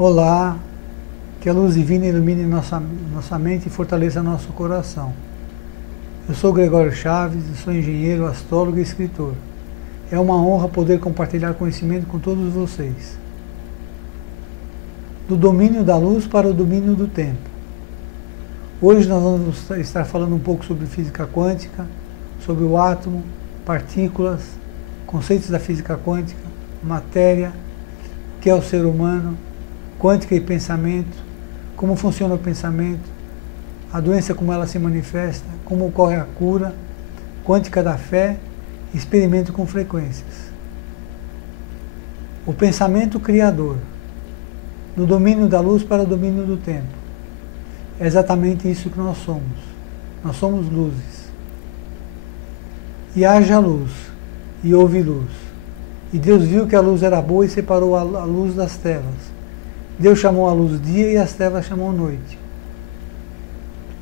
Olá, que a luz divina ilumine nossa mente e fortaleça nosso coração. Eu sou Gregório Chaves, sou engenheiro, astrólogo e escritor. É uma honra poder compartilhar conhecimento com todos vocês. Do domínio da luz para o domínio do tempo. Hoje nós vamos estar falando um pouco sobre física quântica, sobre o átomo, partículas, conceitos da física quântica, matéria, o que é o ser humano, quântica e pensamento, como funciona o pensamento, a doença como ela se manifesta, como ocorre a cura, quântica da fé, experimento com frequências. O pensamento criador, no domínio da luz para o domínio do tempo. É exatamente isso que nós somos. Nós somos luzes. E haja luz, e houve luz. E Deus viu que a luz era boa e separou a luz das trevas. Deus chamou a luz dia e as trevas chamou noite.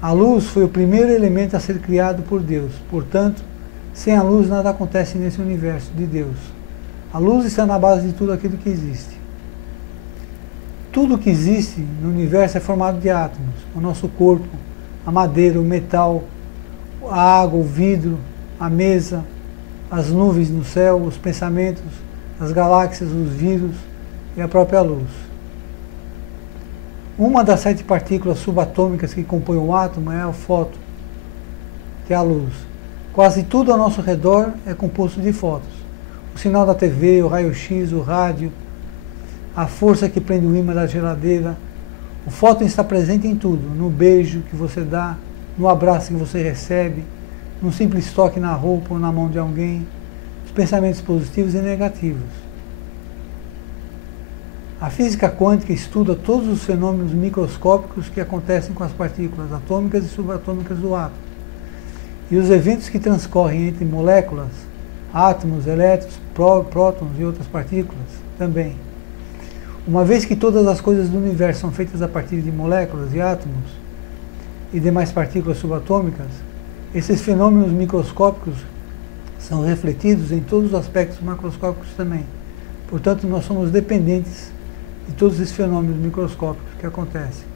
A luz foi o primeiro elemento a ser criado por Deus. Portanto, sem a luz nada acontece nesse universo de Deus. A luz está na base de tudo aquilo que existe. Tudo que existe no universo é formado de átomos. O nosso corpo, a madeira, o metal, a água, o vidro, a mesa, as nuvens no céu, os pensamentos, as galáxias, os vírus e a própria luz. Uma das 7 partículas subatômicas que compõem o átomo é o fóton, que é a luz. Quase tudo ao nosso redor é composto de fótons. O sinal da TV, o raio-x, o rádio, a força que prende o ímã da geladeira. O fóton está presente em tudo, no beijo que você dá, no abraço que você recebe, num simples toque na roupa ou na mão de alguém, os pensamentos positivos e negativos. A física quântica estuda todos os fenômenos microscópicos que acontecem com as partículas atômicas e subatômicas do átomo, e os eventos que transcorrem entre moléculas, átomos, elétrons, prótons e outras partículas também. Uma vez que todas as coisas do universo são feitas a partir de moléculas e átomos e demais partículas subatômicas, esses fenômenos microscópicos são refletidos em todos os aspectos macroscópicos também. Portanto, nós somos dependentes de todos esses fenômenos microscópicos que acontecem.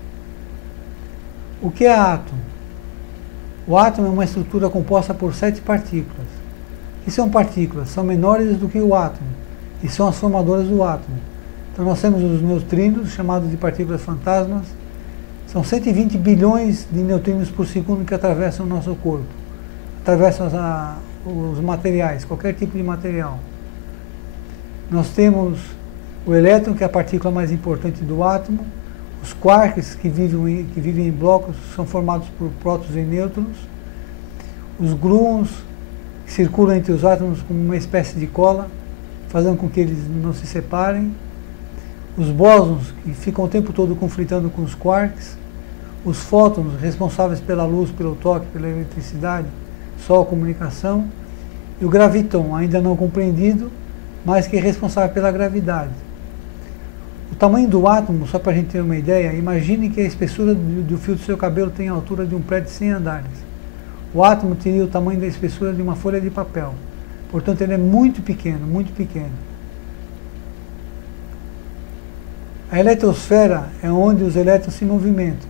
O que é átomo? O átomo é uma estrutura composta por 7 partículas. O que são partículas? São menores do que o átomo e são as formadoras do átomo. Então nós temos os neutrinos, chamados de partículas fantasmas. São 120 bilhões de neutrinos por segundo que atravessam o nosso corpo. Atravessam os materiais, qualquer tipo de material. Nós temos o elétron, que é a partícula mais importante do átomo. Os quarks, que vivem em blocos, são formados por prótons e nêutrons. Os gluons, que circulam entre os átomos como uma espécie de cola, fazendo com que eles não se separem. Os bósons, que ficam o tempo todo conflitando com os quarks. Os fótons, responsáveis pela luz, pelo toque, pela eletricidade, só a comunicação. E o graviton, ainda não compreendido, mas que é responsável pela gravidade. O tamanho do átomo, só para a gente ter uma ideia, imagine que a espessura do fio do seu cabelo tem a altura de um prédio de 100 andares. O átomo teria o tamanho da espessura de uma folha de papel. Portanto, ele é muito pequeno, muito pequeno. A eletrosfera é onde os elétrons se movimentam.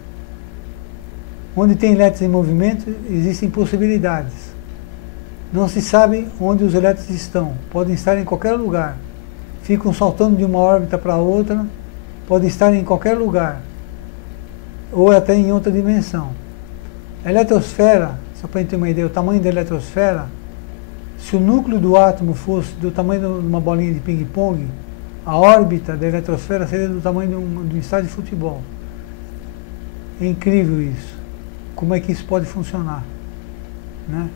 Onde tem elétrons em movimento, existem possibilidades. Não se sabe onde os elétrons estão. Podem estar em qualquer lugar. Ficam saltando de uma órbita para outra. Podem estar em qualquer lugar. Ou até em outra dimensão. A eletrosfera, só para a gente ter uma ideia, o tamanho da eletrosfera, se o núcleo do átomo fosse do tamanho de uma bolinha de ping-pong, a órbita da eletrosfera seria do tamanho de um estádio de futebol. É incrível isso. Como é que isso pode funcionar? Né?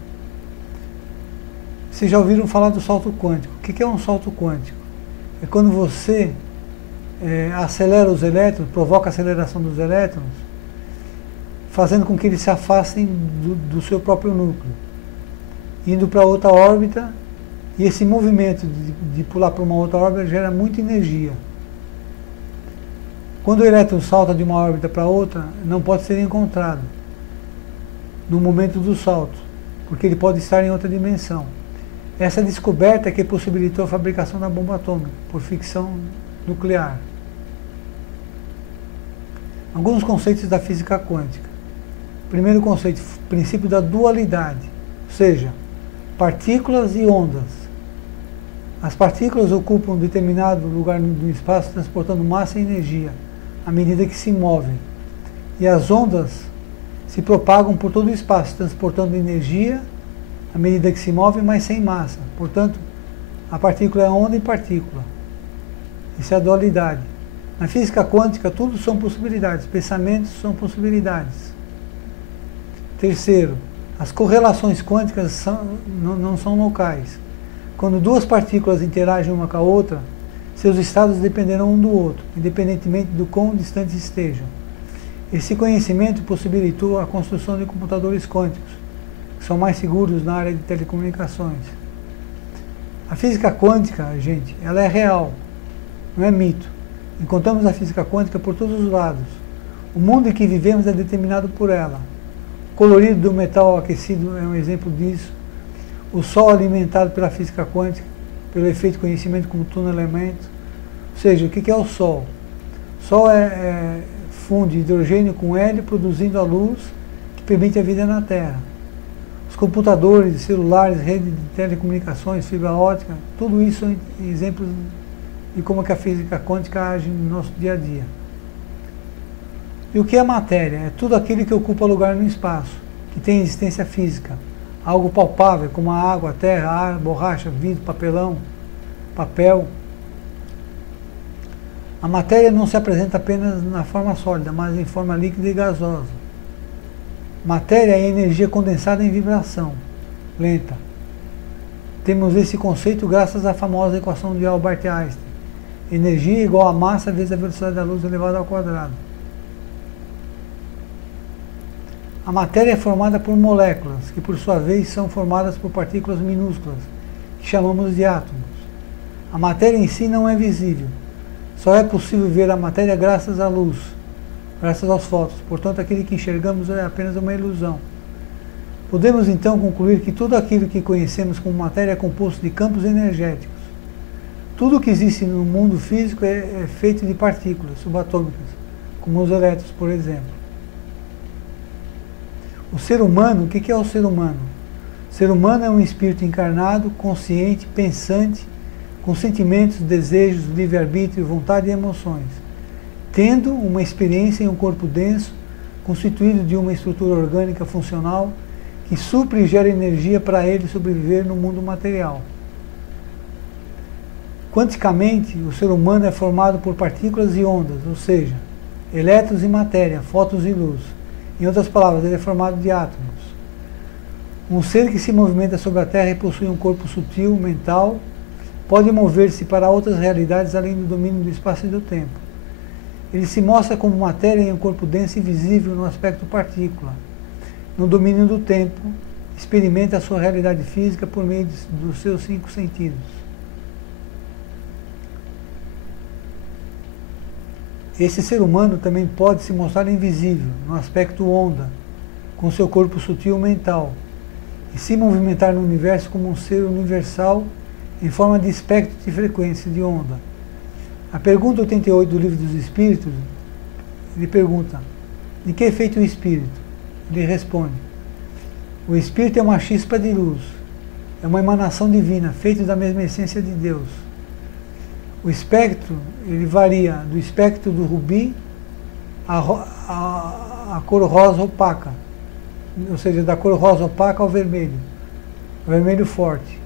Vocês já ouviram falar do salto quântico. O que é um salto quântico? É quando você acelera os elétrons, provoca a aceleração dos elétrons, fazendo com que eles se afastem do seu próprio núcleo, indo para outra órbita, e esse movimento de pular para uma outra órbita gera muita energia. Quando o elétron salta de uma órbita para outra, não pode ser encontrado no momento do salto, porque ele pode estar em outra dimensão. Essa descoberta é que possibilitou a fabricação da bomba atômica, por ficção nuclear. Alguns conceitos da física quântica. Primeiro conceito, princípio da dualidade, ou seja, partículas e ondas. As partículas ocupam um determinado lugar no espaço, transportando massa e energia, à medida que se movem. E as ondas se propagam por todo o espaço, transportando energia à medida que se movem, mas sem massa. Portanto, a partícula é onda e partícula. Isso é a dualidade. Na física quântica, tudo são possibilidades, pensamentos são possibilidades. Terceiro, as correlações quânticas não são locais. Quando duas partículas interagem uma com a outra, seus estados dependerão um do outro, independentemente do quão distantes estejam. Esse conhecimento possibilitou a construção de computadores quânticos, que são mais seguros na área de telecomunicações. A física quântica, gente, ela é real, não é mito. Encontramos a física quântica por todos os lados. O mundo em que vivemos é determinado por ela. O colorido do metal aquecido é um exemplo disso. O Sol alimentado pela física quântica, pelo efeito conhecimento como túnel-elemento. Ou seja, o que é o Sol? O Sol funde hidrogênio com hélio, produzindo a luz que permite a vida na Terra. Os computadores, celulares, rede de telecomunicações, fibra ótica, tudo isso são exemplos de como que a física quântica age no nosso dia a dia. E o que é matéria? É tudo aquilo que ocupa lugar no espaço, que tem existência física, algo palpável, como a água, a terra, ar, borracha, vidro, papelão, papel. A matéria não se apresenta apenas na forma sólida, mas em forma líquida e gasosa. Matéria é energia condensada em vibração lenta. Temos esse conceito graças à famosa equação de Albert Einstein. Energia igual a massa vezes a velocidade da luz elevada ao quadrado. A matéria é formada por moléculas, que por sua vez são formadas por partículas minúsculas, que chamamos de átomos. A matéria em si não é visível. Só é possível ver a matéria graças à luz, graças aos fótons. Portanto, aquilo que enxergamos é apenas uma ilusão. Podemos então concluir que tudo aquilo que conhecemos como matéria é composto de campos energéticos. Tudo que existe no mundo físico é feito de partículas subatômicas, como os elétrons, por exemplo. O ser humano, o que é o ser humano? O ser humano é um espírito encarnado, consciente, pensante, com sentimentos, desejos, livre-arbítrio, vontade e emoções, tendo uma experiência em um corpo denso, constituído de uma estrutura orgânica funcional, que supre e gera energia para ele sobreviver no mundo material. Quanticamente, o ser humano é formado por partículas e ondas, ou seja, elétrons e matéria, fótons e luz. Em outras palavras, ele é formado de átomos. Um ser que se movimenta sobre a Terra e possui um corpo sutil, mental, pode mover-se para outras realidades além do domínio do espaço e do tempo. Ele se mostra como matéria em um corpo denso e visível no aspecto partícula. No domínio do tempo, experimenta a sua realidade física por meio dos seus 5 sentidos. Esse ser humano também pode se mostrar invisível, no aspecto onda, com seu corpo sutil mental, e se movimentar no universo como um ser universal em forma de espectro de frequência de onda. A pergunta 88 do Livro dos Espíritos, ele pergunta, de que é feito o Espírito? Ele responde, o Espírito é uma chispa de luz, é uma emanação divina, feita da mesma essência de Deus. O espectro, ele varia do espectro do rubi à cor rosa opaca, ou seja, da cor rosa opaca ao vermelho forte.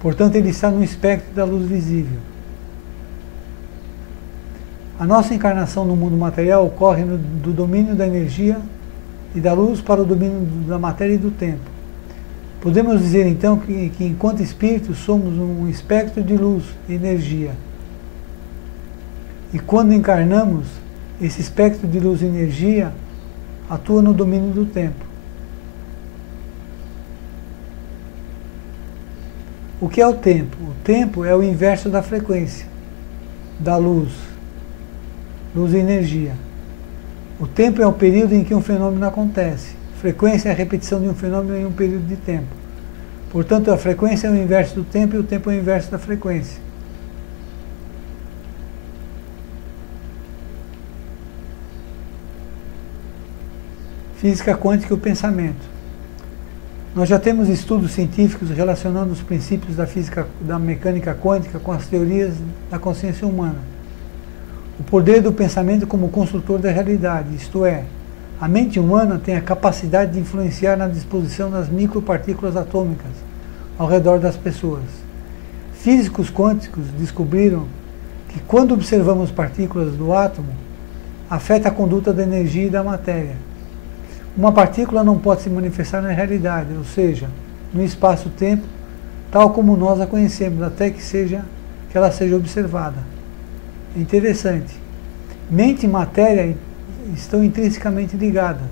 Portanto, ele está no espectro da luz visível. A nossa encarnação no mundo material ocorre do domínio da energia e da luz para o domínio da matéria e do tempo. Podemos dizer então que enquanto espíritos somos um espectro de luz e energia. E quando encarnamos, esse espectro de luz e energia atua no domínio do tempo. O que é o tempo? O tempo é o inverso da frequência, da luz e energia. O tempo é o período em que um fenômeno acontece. Frequência é a repetição de um fenômeno em um período de tempo. Portanto, a frequência é o inverso do tempo e o tempo é o inverso da frequência. Física quântica e o pensamento. Nós já temos estudos científicos relacionando os princípios da física, da mecânica quântica com as teorias da consciência humana. O poder do pensamento como construtor da realidade, isto é, a mente humana tem a capacidade de influenciar na disposição das micropartículas atômicas ao redor das pessoas. Físicos quânticos descobriram que quando observamos partículas do átomo, afeta a conduta da energia e da matéria. Uma partícula não pode se manifestar na realidade, ou seja, no espaço-tempo, tal como nós a conhecemos, até que ela seja observada. É interessante. Mente e matéria estão intrinsecamente ligadas.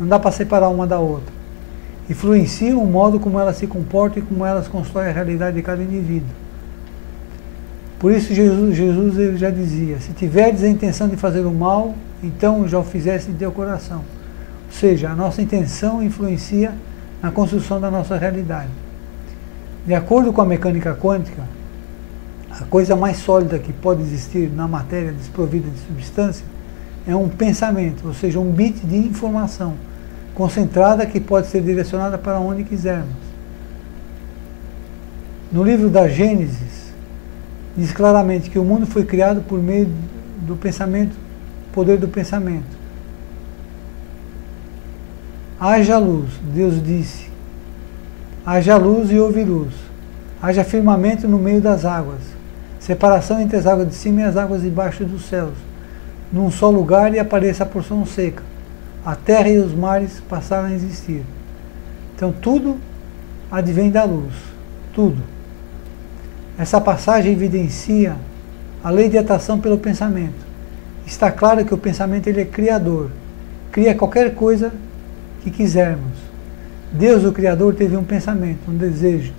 Não dá para separar uma da outra. Influenciam o modo como elas se comportam e como elas constroem a realidade de cada indivíduo. Por isso Jesus ele já dizia, se tiverdes a intenção de fazer o mal, então já o fizeste em teu coração. Ou seja, a nossa intenção influencia na construção da nossa realidade. De acordo com a mecânica quântica, a coisa mais sólida que pode existir na matéria desprovida de substância é um pensamento, ou seja, um bit de informação concentrada que pode ser direcionada para onde quisermos. No livro da Gênesis, diz claramente que o mundo foi criado por meio do pensamento, poder do pensamento. Haja luz, Deus disse. Haja luz e houve luz. Haja firmamento no meio das águas. Separação entre as águas de cima e as águas de baixo dos céus. Num só lugar e apareça a porção seca. A terra e os mares passaram a existir. Então tudo advém da luz. Tudo. Essa passagem evidencia a lei de atração pelo pensamento. Está claro que o pensamento ele é criador. Cria qualquer coisa que quisermos. Deus, o Criador, teve um pensamento, um desejo,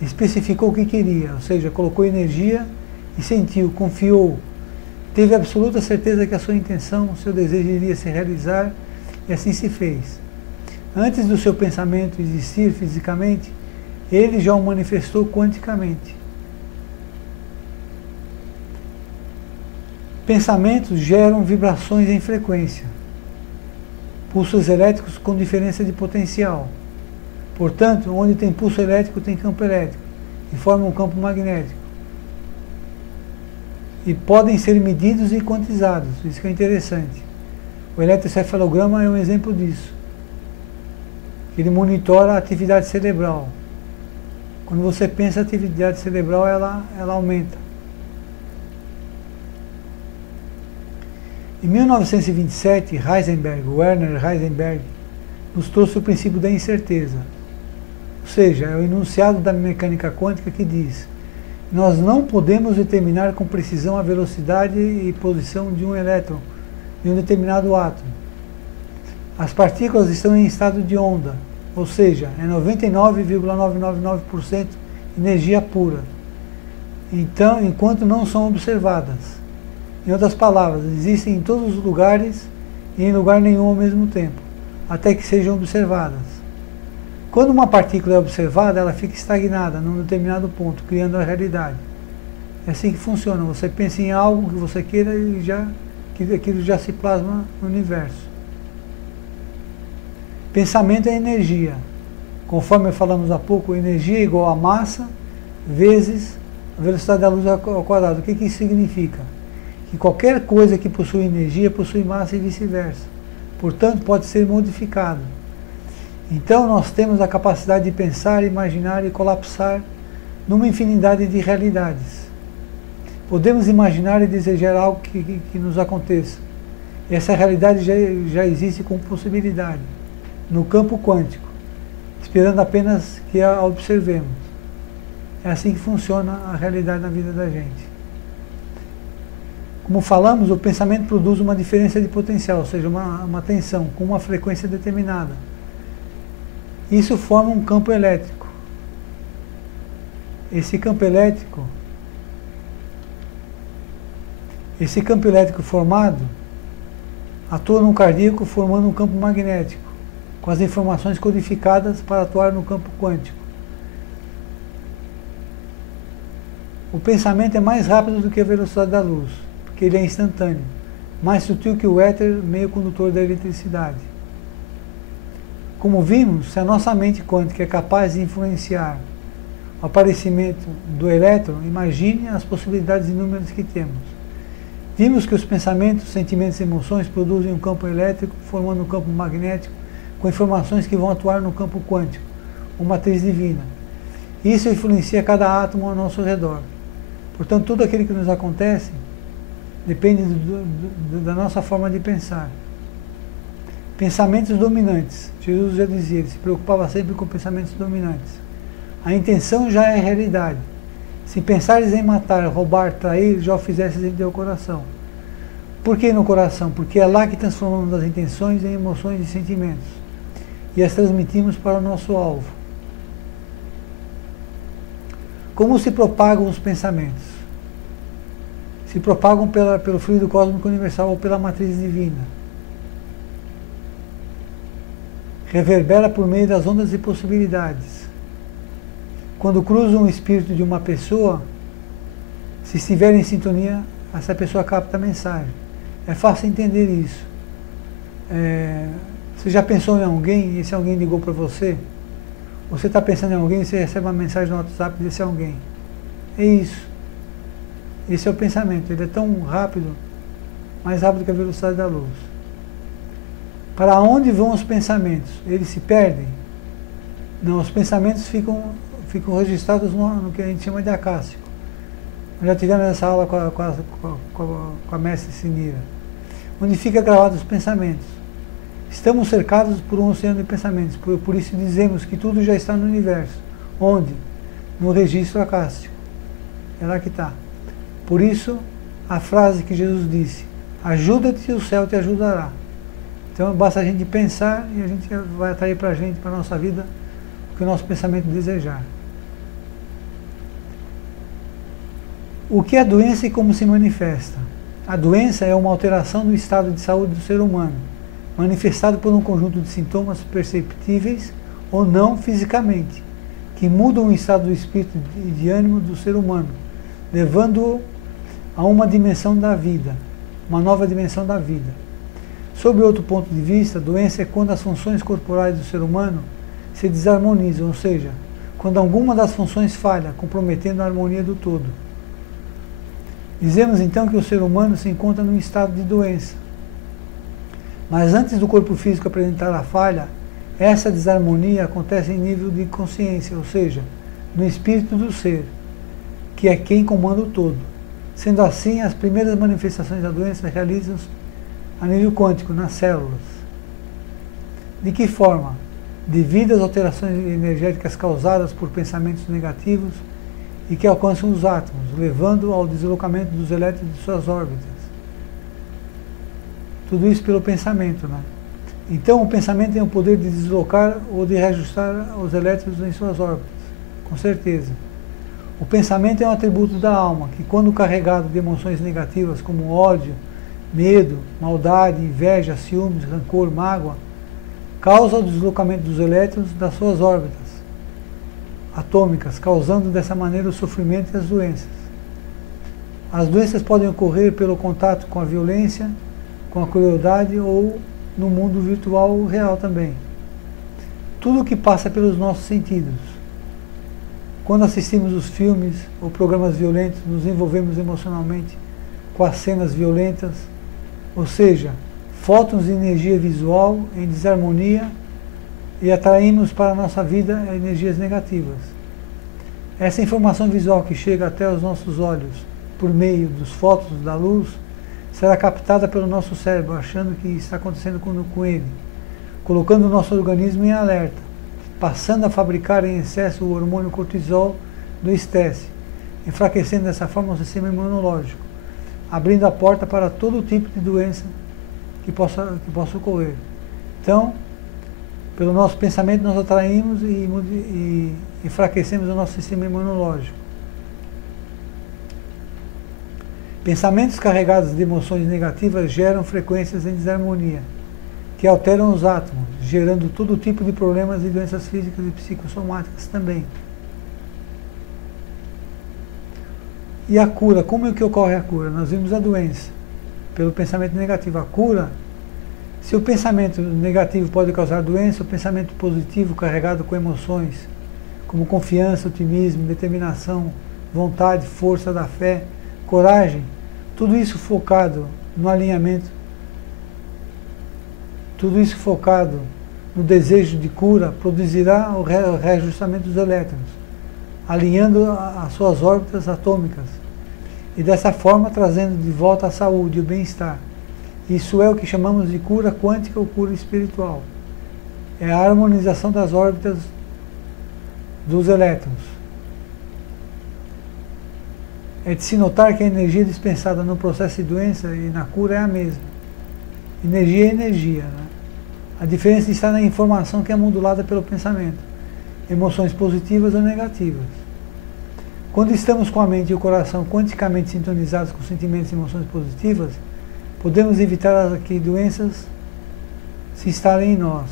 especificou o que queria, ou seja, colocou energia e sentiu, confiou, teve absoluta certeza que a sua intenção, o seu desejo iria se realizar e assim se fez. Antes do seu pensamento existir fisicamente, ele já o manifestou quanticamente. Pensamentos geram vibrações em frequência. Pulsos elétricos com diferença de potencial. Portanto, onde tem pulso elétrico, tem campo elétrico, e forma um campo magnético. E podem ser medidos e quantizados, isso que é interessante. O eletroencefalograma é um exemplo disso. Ele monitora a atividade cerebral. Quando você pensa, a atividade cerebral ela aumenta. Em 1927, Werner Heisenberg, nos trouxe o princípio da incerteza. Ou seja, é o enunciado da mecânica quântica que diz: nós não podemos determinar com precisão a velocidade e posição de um elétron, de um determinado átomo. As partículas estão em estado de onda, ou seja, é 99,999% energia pura. Então, enquanto não são observadas. Em outras palavras, existem em todos os lugares e em lugar nenhum ao mesmo tempo, até que sejam observadas. Quando uma partícula é observada, ela fica estagnada num determinado ponto, criando a realidade. É assim que funciona. Você pensa em algo que você queira e aquilo já se plasma no universo. Pensamento é energia. Conforme falamos há pouco, energia é igual a massa vezes a velocidade da luz ao quadrado. O que isso significa? Que qualquer coisa que possui energia possui massa e vice-versa. Portanto, pode ser modificado. Então, nós temos a capacidade de pensar, imaginar e colapsar numa infinidade de realidades. Podemos imaginar e desejar algo que nos aconteça. Essa realidade já existe como possibilidade, no campo quântico, esperando apenas que a observemos. É assim que funciona a realidade na vida da gente. Como falamos, o pensamento produz uma diferença de potencial, ou seja, uma tensão com uma frequência determinada. Isso forma um campo elétrico. Esse campo elétrico formado atua no cardíaco formando um campo magnético, com as informações codificadas para atuar no campo quântico. O pensamento é mais rápido do que a velocidade da luz, porque ele é instantâneo, mais sutil que o éter, meio condutor da eletricidade. Como vimos, se a nossa mente quântica é capaz de influenciar o aparecimento do elétron, imagine as possibilidades inúmeras que temos. Vimos que os pensamentos, sentimentos e emoções produzem um campo elétrico, formando um campo magnético, com informações que vão atuar no campo quântico, uma matriz divina. Isso influencia cada átomo ao nosso redor. Portanto, tudo aquilo que nos acontece depende da nossa forma de pensar. Pensamentos dominantes. Jesus já dizia, ele se preocupava sempre com pensamentos dominantes. A intenção já é realidade. Se pensares em matar, roubar, trair, já o fizesses em teu coração. Por que no coração? Porque é lá que transformamos as intenções em emoções e sentimentos. E as transmitimos para o nosso alvo. Como se propagam os pensamentos? Se propagam pelo fluido cósmico universal ou pela matriz divina. Reverbera por meio das ondas de possibilidades. Quando cruza um espírito de uma pessoa, se estiver em sintonia, essa pessoa capta a mensagem. É fácil entender isso. Você já pensou em alguém e esse alguém ligou para você? Você está pensando em alguém e você recebe uma mensagem no WhatsApp desse alguém. É isso. Esse é o pensamento. Ele é tão rápido, mais rápido que a velocidade da luz. Para onde vão os pensamentos? Eles se perdem? Não, os pensamentos ficam registrados no que a gente chama de acástico. Nós já tivemos essa aula com a mestre Sinira, onde fica gravados os pensamentos. Estamos cercados por um oceano de pensamentos, por isso dizemos que tudo já está no universo. Onde? No registro acástico. É lá que está. Por isso, a frase que Jesus disse, ajuda-te e o céu te ajudará. Então basta a gente pensar e a gente vai atrair para a gente, para a nossa vida, o que o nosso pensamento desejar. O que é a doença e como se manifesta? A doença é uma alteração do estado de saúde do ser humano, manifestado por um conjunto de sintomas perceptíveis ou não fisicamente, que mudam o estado do espírito e de ânimo do ser humano, levando-o a uma dimensão da vida, uma nova dimensão da vida. Sob outro ponto de vista, a doença é quando as funções corporais do ser humano se desarmonizam, ou seja, quando alguma das funções falha, comprometendo a harmonia do todo. Dizemos então que o ser humano se encontra num estado de doença. Mas antes do corpo físico apresentar a falha, essa desarmonia acontece em nível de consciência, ou seja, no espírito do ser, que é quem comanda o todo. Sendo assim, as primeiras manifestações da doença realizam-se a nível quântico, nas células. De que forma? Devido às alterações energéticas causadas por pensamentos negativos e que alcançam os átomos, levando ao deslocamento dos elétrons de suas órbitas. Tudo isso pelo pensamento, né? Então, o pensamento tem o poder de deslocar ou de reajustar os elétrons em suas órbitas, com certeza. O pensamento é um atributo da alma, que quando carregado de emoções negativas como ódio, medo, maldade, inveja, ciúmes, rancor, mágoa, causa o deslocamento dos elétrons das suas órbitas atômicas, causando dessa maneira o sofrimento e as doenças. As doenças podem ocorrer pelo contato com a violência, com a crueldade ou no mundo virtual ou real também. Tudo o que passa pelos nossos sentidos. Quando assistimos os filmes ou programas violentos, nos envolvemos emocionalmente com as cenas violentas, ou seja, fótons de energia visual em desarmonia e atraímos para a nossa vida energias negativas. Essa informação visual que chega até os nossos olhos por meio dos fótons da luz será captada pelo nosso cérebro, achando que está acontecendo com ele, colocando o nosso organismo em alerta, passando a fabricar em excesso o hormônio cortisol do estresse, enfraquecendo dessa forma o sistema imunológico, abrindo a porta para todo tipo de doença que possa ocorrer. Então, pelo nosso pensamento nós atraímos e enfraquecemos o nosso sistema imunológico. Pensamentos carregados de emoções negativas geram frequências em desarmonia, que alteram os átomos, gerando todo tipo de problemas e doenças físicas e psicossomáticas também. E a cura, como é que ocorre a cura? Nós vimos a doença pelo pensamento negativo. A cura Se o pensamento negativo pode causar doença, o pensamento positivo carregado com emoções, como confiança, otimismo, determinação, vontade, força da fé, coragem, tudo isso focado no alinhamento, tudo isso focado no desejo de cura, produzirá o reajustamento dos elétrons, alinhando as suas órbitas atômicas e dessa forma trazendo de volta a saúde e o bem-estar. Isso é o que chamamos de cura quântica ou cura espiritual. É a harmonização das órbitas dos elétrons. É de se notar que a energia dispensada no processo de doença e na cura é a mesma. Energia é energia, né? A diferença está na informação que é modulada pelo pensamento, emoções positivas ou negativas. Quando estamos com a mente e o coração quanticamente sintonizados com sentimentos e emoções positivas, podemos evitar que doenças se instalem em nós,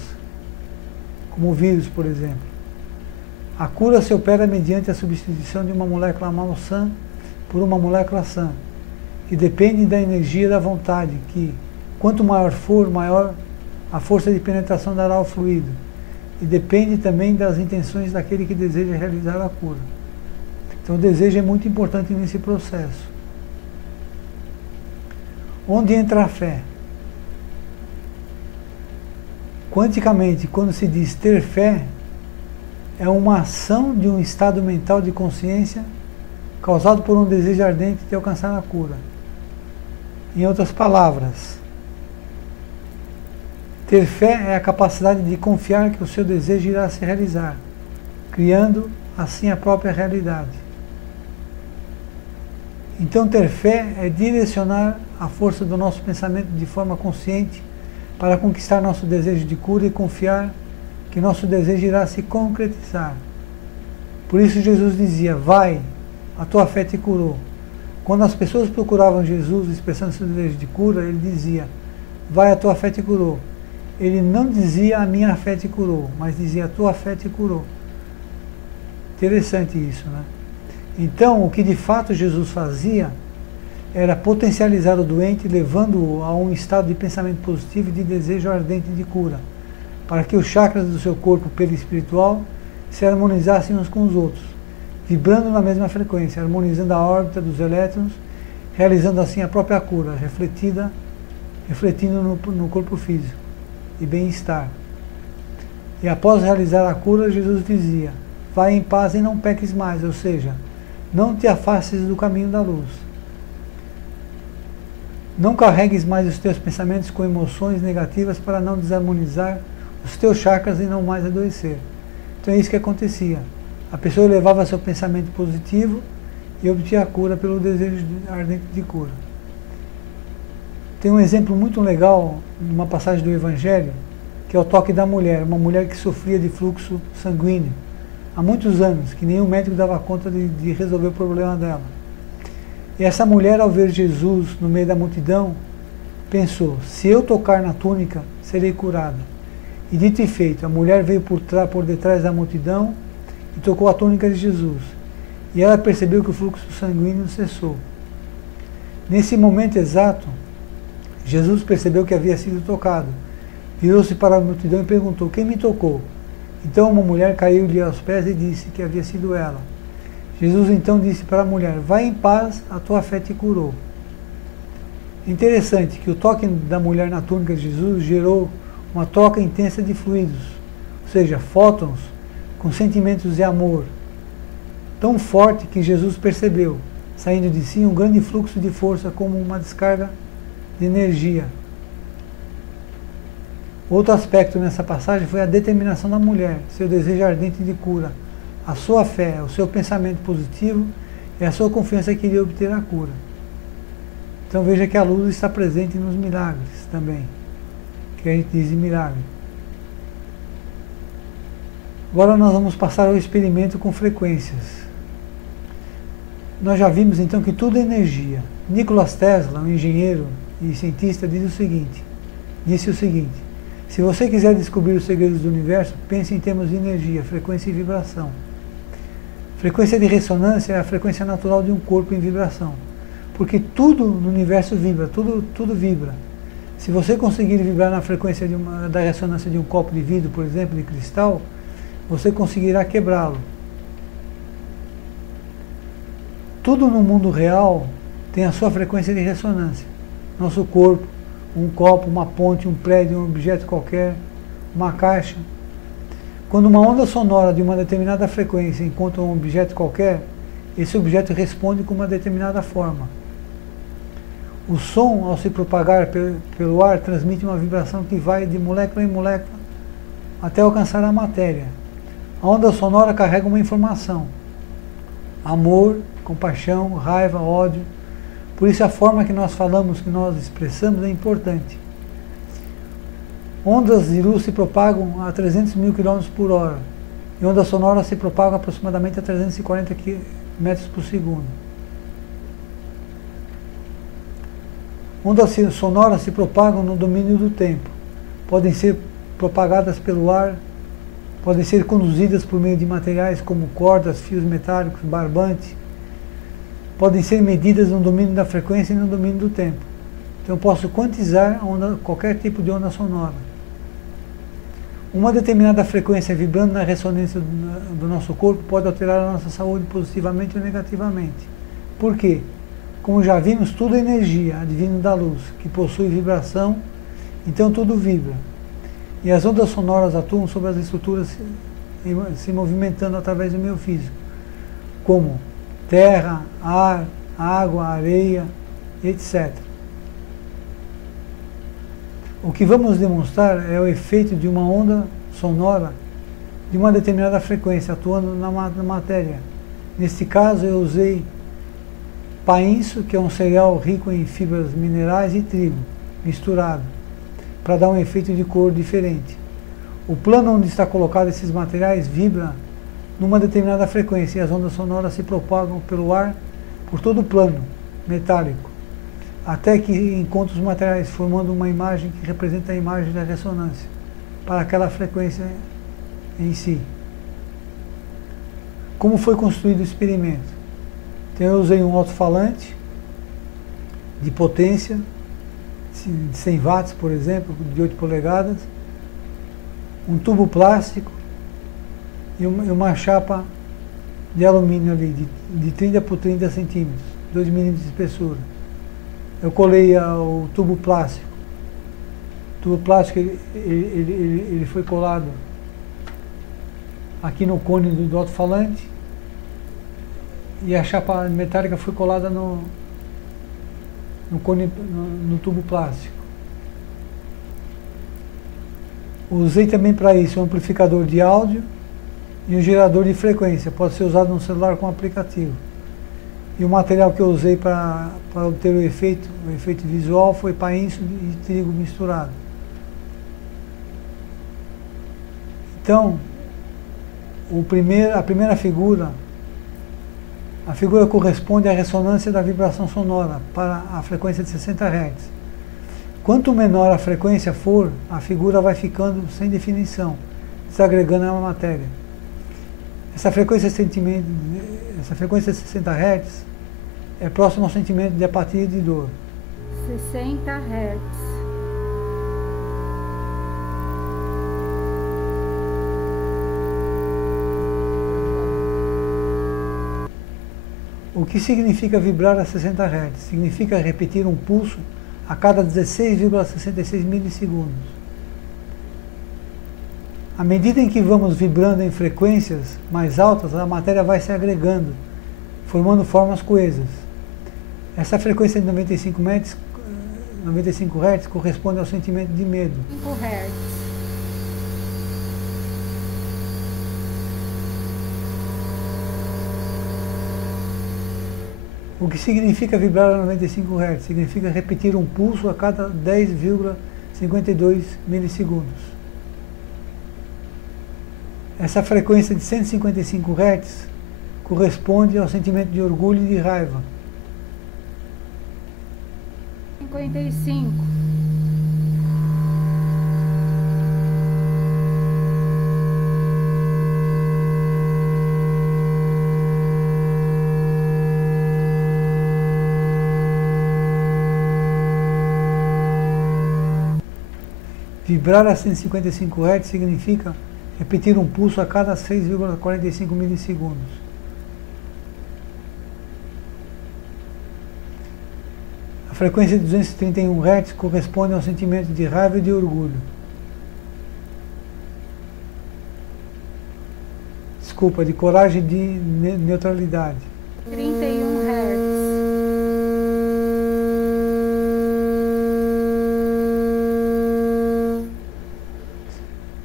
como o vírus, por exemplo. A cura se opera mediante a substituição de uma molécula mal sã por uma molécula sã, que depende da energia da vontade, que, quanto maior for, maior a força de penetração dará ao fluido, e depende também das intenções daquele que deseja realizar a cura. Então o desejo é muito importante nesse processo. Onde entra a fé? Quanticamente, quando se diz ter fé, é uma ação de um estado mental de consciência causado por um desejo ardente de alcançar a cura. Em outras palavras, ter fé é a capacidade de confiar que o seu desejo irá se realizar, criando assim a própria realidade. Então ter fé é direcionar a força do nosso pensamento de forma consciente para conquistar nosso desejo de cura e confiar que nosso desejo irá se concretizar. Por isso Jesus dizia, vai, a tua fé te curou. Quando as pessoas procuravam Jesus expressando seu desejo de cura, ele dizia, vai, a tua fé te curou. Ele não dizia, a minha fé te curou, mas dizia, a tua fé te curou. Interessante isso, né? Então, o que de fato Jesus fazia era potencializar o doente, levando-o a um estado de pensamento positivo e de desejo ardente de cura, para que os chakras do seu corpo perispiritual se harmonizassem uns com os outros, vibrando na mesma frequência, harmonizando a órbita dos elétrons, realizando assim a própria cura, refletindo no corpo físico e bem-estar. E após realizar a cura, Jesus dizia, vai em paz e não peques mais, ou seja, não te afastes do caminho da luz. Não carregues mais os teus pensamentos com emoções negativas para não desarmonizar os teus chakras e não mais adoecer. Então é isso que acontecia. A pessoa elevava seu pensamento positivo e obtinha a cura pelo desejo ardente de cura. Tem um exemplo muito legal, numa passagem do Evangelho, que é o toque da mulher, uma mulher que sofria de fluxo sanguíneo há muitos anos, que nenhum médico dava conta de resolver o problema dela. E essa mulher, ao ver Jesus no meio da multidão, pensou, se eu tocar na túnica, serei curada. E dito e feito, a mulher veio por detrás da multidão e tocou a túnica de Jesus. E ela percebeu que o fluxo sanguíneo cessou. Nesse momento exato, Jesus percebeu que havia sido tocado. Virou-se para a multidão e perguntou, quem me tocou? Então uma mulher caiu-lhe aos pés e disse que havia sido ela. Jesus então disse para a mulher, vai em paz, a tua fé te curou. Interessante que o toque da mulher na túnica de Jesus gerou uma troca intensa de fluidos, ou seja, fótons com sentimentos de amor, tão forte que Jesus percebeu, saindo de si um grande fluxo de força como uma descarga de energia. Outro aspecto nessa passagem foi a determinação da mulher, seu desejo ardente de cura, a sua fé, o seu pensamento positivo e a sua confiança que iria obter a cura. Então veja que a luz está presente nos milagres também, que a gente diz de milagre. Agora nós vamos passar ao experimento com frequências. Nós já vimos então que tudo é energia. Nikola Tesla, um engenheiro e cientista, disse o seguinte, se você quiser descobrir os segredos do universo, pense em termos de energia, frequência e vibração. Frequência de ressonância é a frequência natural de um corpo em vibração, porque tudo no universo vibra, tudo vibra. Se você conseguir vibrar na frequência da ressonância de um copo de vidro, por exemplo, de cristal, você conseguirá quebrá-lo. Tudo no mundo real tem a sua frequência de ressonância. Nosso corpo, um copo, uma ponte, um prédio, um objeto qualquer, uma caixa. Quando uma onda sonora de uma determinada frequência encontra um objeto qualquer, esse objeto responde com uma determinada forma. O som, ao se propagar pelo ar, transmite uma vibração que vai de molécula em molécula até alcançar a matéria. A onda sonora carrega uma informação: amor, compaixão, raiva, ódio. Por isso a forma que nós falamos, que nós expressamos é importante. Ondas de luz se propagam a 300 mil km por hora e ondas sonoras se propagam aproximadamente a 340 metros por segundo. Ondas sonoras se propagam no domínio do tempo. Podem ser propagadas pelo ar, podem ser conduzidas por meio de materiais como cordas, fios metálicos, barbantes. Podem ser medidas no domínio da frequência e no domínio do tempo. Então eu posso quantizar qualquer tipo de onda sonora. Uma determinada frequência vibrando na ressonância do nosso corpo pode alterar a nossa saúde positivamente ou negativamente. Por quê? Como já vimos, tudo é energia, advindo da luz, que possui vibração, então tudo vibra. E as ondas sonoras atuam sobre as estruturas se movimentando através do meio físico, como terra, ar, água, areia, etc. O que vamos demonstrar é o efeito de uma onda sonora de uma determinada frequência atuando na matéria. Neste caso eu usei painço, que é um cereal rico em fibras minerais, e trigo misturado, para dar um efeito de cor diferente. O plano onde está colocado esses materiais vibra numa determinada frequência e as ondas sonoras se propagam pelo ar por todo o plano metálico, até que encontra os materiais, formando uma imagem que representa a imagem da ressonância para aquela frequência em si. Como foi construído o experimento? Então eu usei um alto-falante de potência de 100 watts, por exemplo, de 8 polegadas, um tubo plástico e uma chapa de alumínio ali, de 30 por 30 centímetros, 2 milímetros de espessura. Eu colei o tubo plástico. O tubo plástico ele foi colado aqui no cone do alto-falante e a chapa metálica foi colada no tubo plástico. Usei também para isso um amplificador de áudio e um gerador de frequência. Pode ser usado no celular com aplicativo. E o material que eu usei para obter o efeito visual foi painço e trigo misturado. Então, a primeira figura, a figura corresponde à ressonância da vibração sonora para a frequência de 60 Hz. Quanto menor a frequência for, a figura vai ficando sem definição, desagregando a matéria. Essa frequência de 60 Hz é próxima ao sentimento de apatia e de dor. 60 Hz. O que significa vibrar a 60 Hz? Significa repetir um pulso a cada 16,66 milissegundos. À medida em que vamos vibrando em frequências mais altas, a matéria vai se agregando, formando formas coesas. Essa frequência de 95 Hz corresponde ao sentimento de medo. 5 Hz. O que significa vibrar a 95 Hz? Significa repetir um pulso a cada 10,52 milissegundos. Essa frequência de 155 Hz corresponde ao sentimento de orgulho e de raiva. 55. Vibrar a 155 Hz significa repetir um pulso a cada 6,45 milissegundos. A frequência de 231 Hz corresponde ao sentimento de raiva e de orgulho. Desculpa, de coragem e de neutralidade. 31 Hz.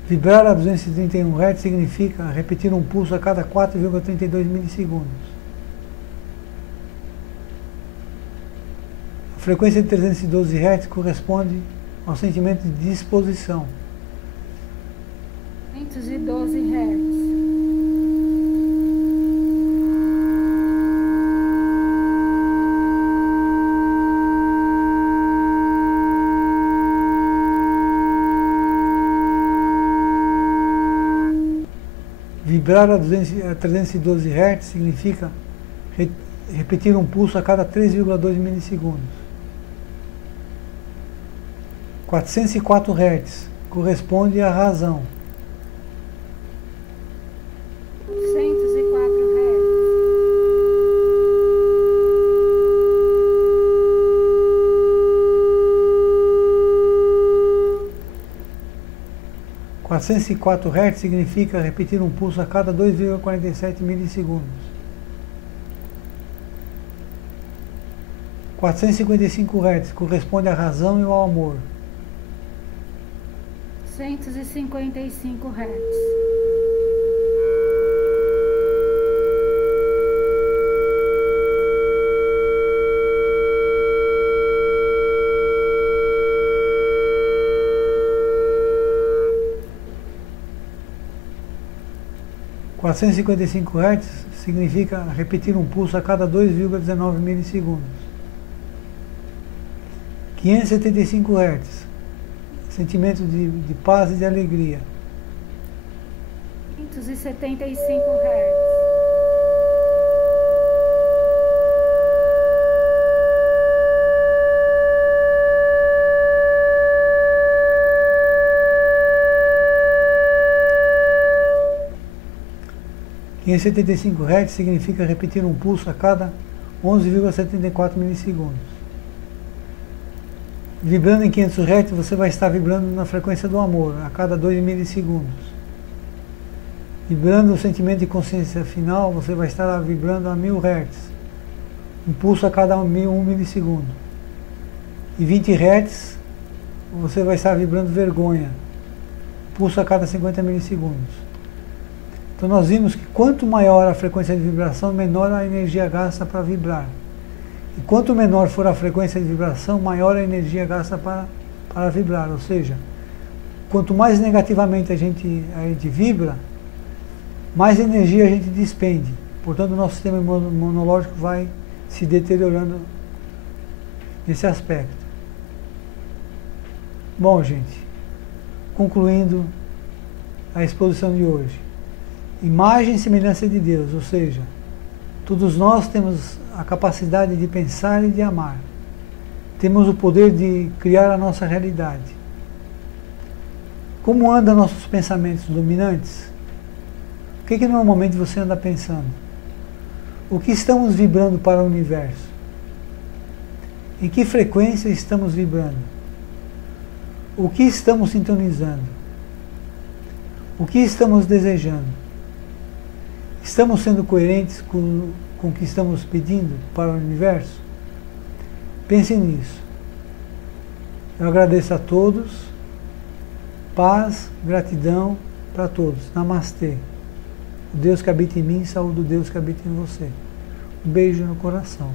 Vibrar a 231 Hz significa repetir um pulso a cada 4,32 milissegundos. A frequência de 312 Hz corresponde ao sentimento de disposição. 512 Hz. Vibrar a 312 Hz significa repetir um pulso a cada 3,2 milissegundos. 404 Hz corresponde à razão. 404 Hz. 404 Hz significa repetir um pulso a cada 2,47 milissegundos. 455 Hz corresponde à razão e ao amor. 155 Hz. 455 Hz significa repetir um pulso a cada 2,19 milissegundos. 575 Hz, sentimento de paz e de alegria. 575 Hz. 575 Hz significa repetir um pulso a cada 11,74 milissegundos. Vibrando em 500 Hz, você vai estar vibrando na frequência do amor, a cada 2 milissegundos. Vibrando o sentimento de consciência final, você vai estar vibrando a 1000 Hz. Um pulso a cada 1 milissegundo. E 20 Hz, você vai estar vibrando vergonha. Pulso a cada 50 milissegundos. Então nós vimos que quanto maior a frequência de vibração, menor a energia gasta para vibrar. E quanto menor for a frequência de vibração, maior a energia gasta para vibrar. Ou seja, quanto mais negativamente a gente vibra, mais energia a gente despende. Portanto, o nosso sistema imunológico vai se deteriorando nesse aspecto. Bom, gente, concluindo a exposição de hoje. Imagem e semelhança de Deus, ou seja, todos nós temos a capacidade de pensar e de amar. Temos o poder de criar a nossa realidade. Como andam nossos pensamentos dominantes? O que normalmente você anda pensando? O que estamos vibrando para o universo? Em que frequência estamos vibrando? O que estamos sintonizando? O que estamos desejando? Estamos sendo coerentes com o que estamos pedindo para o universo? Pense nisso. Eu agradeço a todos. Paz, gratidão para todos. Namastê. O Deus que habita em mim, saúde o Deus que habita em você. Um beijo no coração.